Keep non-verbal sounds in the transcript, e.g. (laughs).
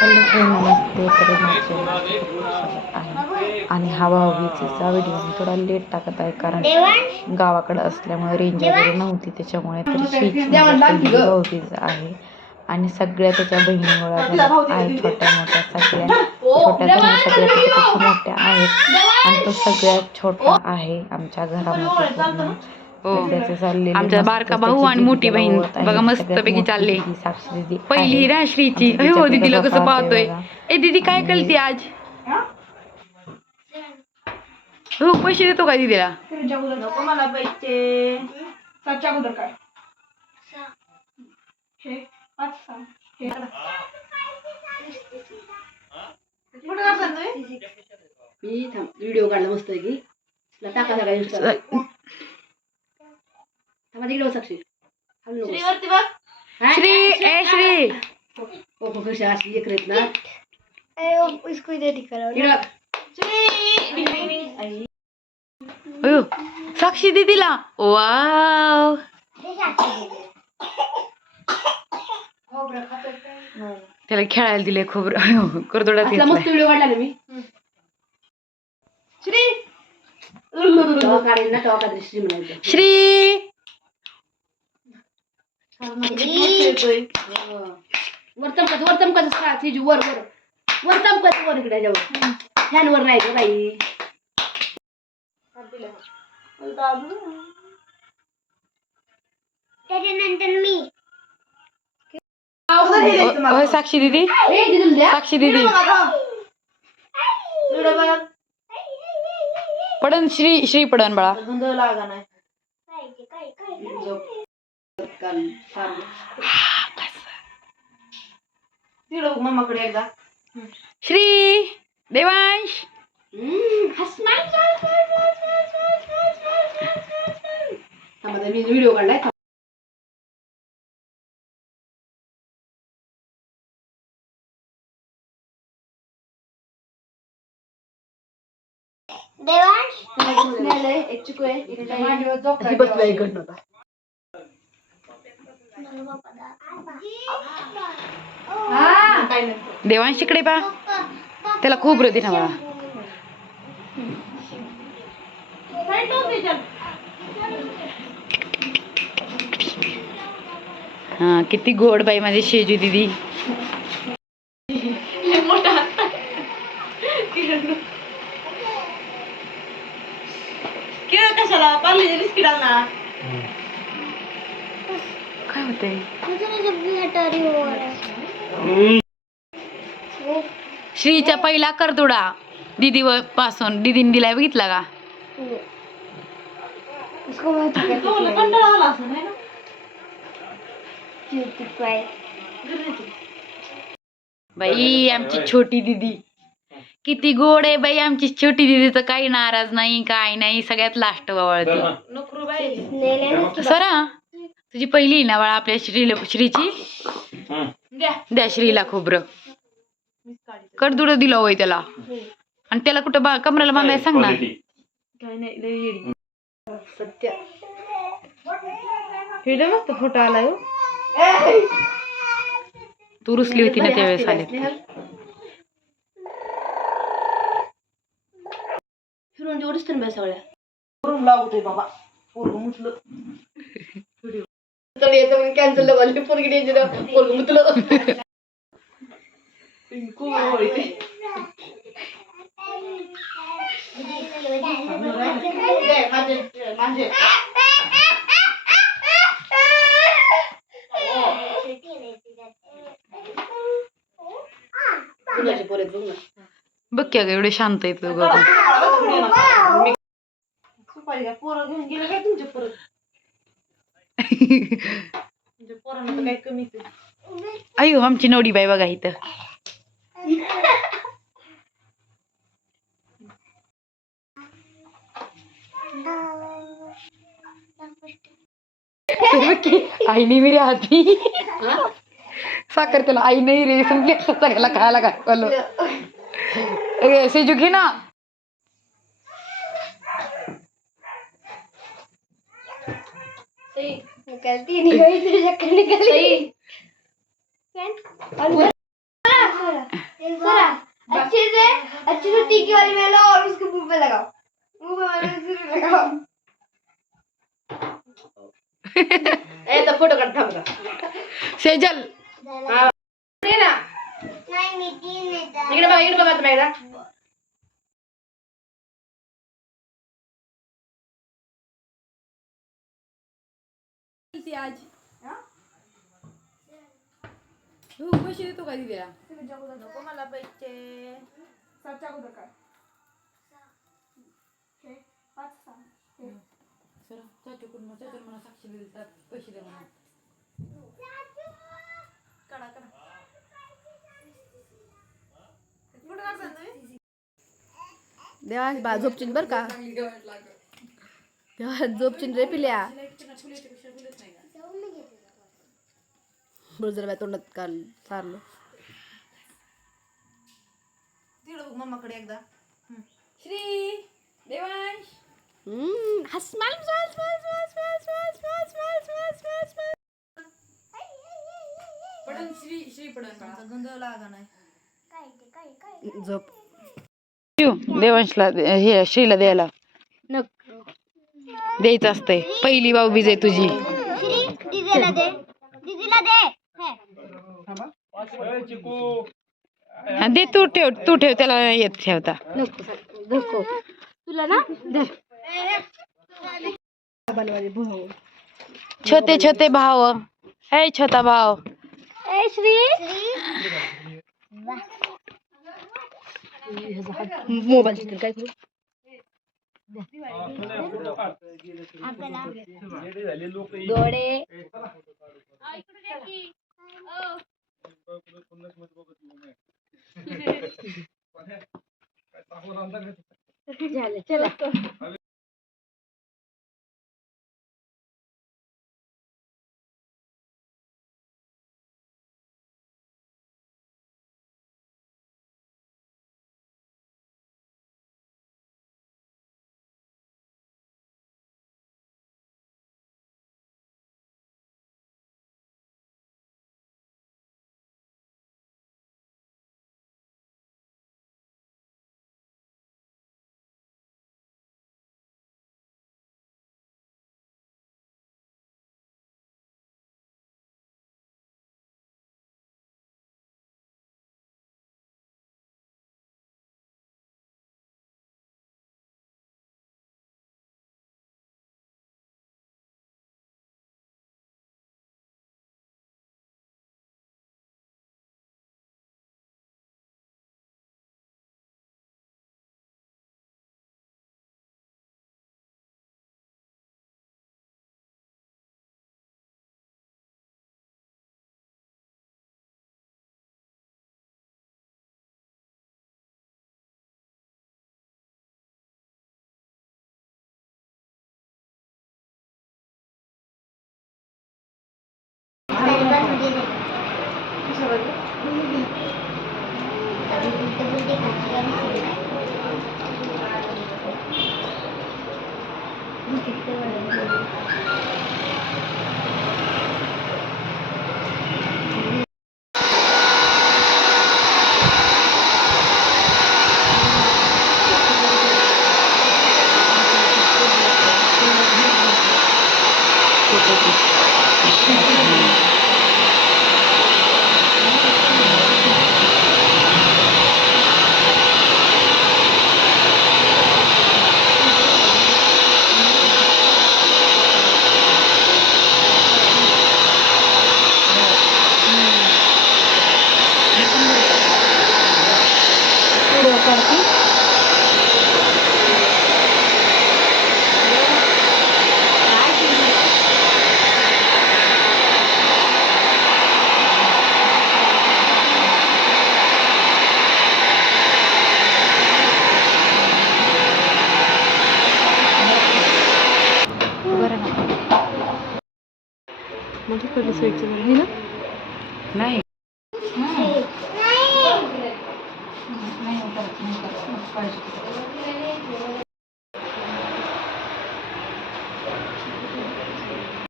Hello नमस्ते आहे आणि हवाहवीचा video मी थोडा लेट टाकत आहे कारण गावाकडे असल्यामुळे रेंज वगैरे नव्हती त्याच्यामुळे तर आहे. आणि सगळ्या त्याच्या बहिणी गोळा आहे छोट्या मोठ्या सगळ्या. छोट्या तर सगळ्या त्याच्यापेक्षा मोठ्या आहेत. आणि तो सगळ्यात छोटा आहे आमच्या घरामध्ये चाललेलं हो. आमचा मस्त बारका भाऊ त्याची आणि दीदी मोठी त्याला बहीण आहे. बघा सगळ्यात मस्तपैकी मोठी चालले. दीदी साक्षी दीदी पहिली आहे. राश्रीची आमच्या हो दीदीच्या दीदीला कसं पाहतोय? ए दीदी काय करते आज? हो पैसे देतो का दीदीला? नको मला पैसे. सातच्या अगोदर काय? हे पाच सहा. हे. करा. कुठं करता तुम्ही मी थांब व्हिडिओ काढला मस्त आहे की टाका सगळ्या थांबा तिकडे बस साक्षी. हलू नको. श्रीवरती बघ. हा? श्री ए श्री. कशी अशी लेकर आहेत ना. इसको इधर दिखा इकडं बघ. श्री. अयो साक्षी दीदीला. वाव. त्याला खेळायला दिले खूप करदोडात असला मस्त व्हिडिओ काढला ना मी. श्री. तेव्हा काढेल ना तेव्हा काढेल. श्री म्हणायचं. श्री. येतोय. वर चमकाचं वर सिजू वर वर. वर इकडे ह्याच्यावर फॅन वर नाही गं बाई त्याच्यानंतर मी. होय साक्षी दीदी. साक्षी दीदी. पडन श्री श्री पडन बाळा. गंध लागा नाही काल फार तिकडं बघ मम्माकडे एकदा श्री देवांश मी व्हिडिओ काढलाय देवांश एक चिकू आहे बसला इकडनं आता. काय पा. त्याला खूप रती ना बाळा. हा किती गोड बाई माझी शेजू दिदी. किती कशाला? पार्ले बिस्किट आणला काय होतंय मुझे जब भी हटारी हो रहा है श्रीचा पहिला करतुडा दीदी व- पासून दीदीने दिलाय बघितला का? बाई आमची छोटी दीदी. किती गोड आहे बाई आमची छोटी दीदी तर काही नाराज नाही काय नाही सगळ्यात लास्ट वळती. नोकरू बाई. नेले सरा तुझी पहिली ना बाळा आपल्या श्रीला श्रीची? द्या. श्रीला खोबरं. कडदुड दिलं होय त्याला. आणि त्याला कुठं बा कमराला बांधायला सांग ना. मस्त फोटो आलाय हो. तू रुसली होती ना त्यावेळेस आले. फिरून जेवढंच तर सगळ्या बाबा. (laughs) पोरगं मुतलं तर याचं म्हणून कॅन्सल झालं पोरगी द्यायची पोरग मुतलं पिंकू ओळखी. दे, माझे माझे कुणाचे पोर आहेत बघ ना बघ की अगं एवढे शांत आहेत दोघं अयो आमची नवडी बाई बघा इथं. आई नाही रे हाती साखर त्याला आई नाही रे संपली सगळ्याला खायला काय सेजू घे ना. निकलती नहीं गई तेरे चक्कर निकल। गई अच्छे से अच्छे से टीके वाली में लो और उसके मुँह पे लगाओ। मुँह पे लगाओ। ए तो फ़ोटो कर थम सेजल। हाँ। ना। नहीं मिटी नहीं इकडे बघ इकडे बघ आता राज तू पैसे देतो का दिदीला तुझ्या अगोदर नको मला पैसे. सातच्या अगोदर काय? हे पाच सहा. हे. सर चाचू कुटुंब चाचू मला साक्षी देतात पैसे द्या मला. कडा कडा कुठं काढता तुम्ही? देवा बा झोपचिन बरं का. देवा झोपचिन रे पिल्या. बरं जरा बाय तोंडात काल सारलं तिकडं बघ मम्माकडे एकदा हम्म, गंध लागा नाही स्माइल झोप शिव देवांशला हे श्रीला द्यायला द्यायचं असतंय पहिली भाऊबीज आहे तुझी श्री दीदीला दे हे. हा, दे तू ठेव तू ठेव त्याला येत ठेवता नको तुला ना? छोटे छोटे भाव. हे छोटा भाव. ए श्री. मोबाईल चिकन काय करू? गोडे. झालं चला. (laughs) म्हणजे पडलं साईडचं ना? नाही.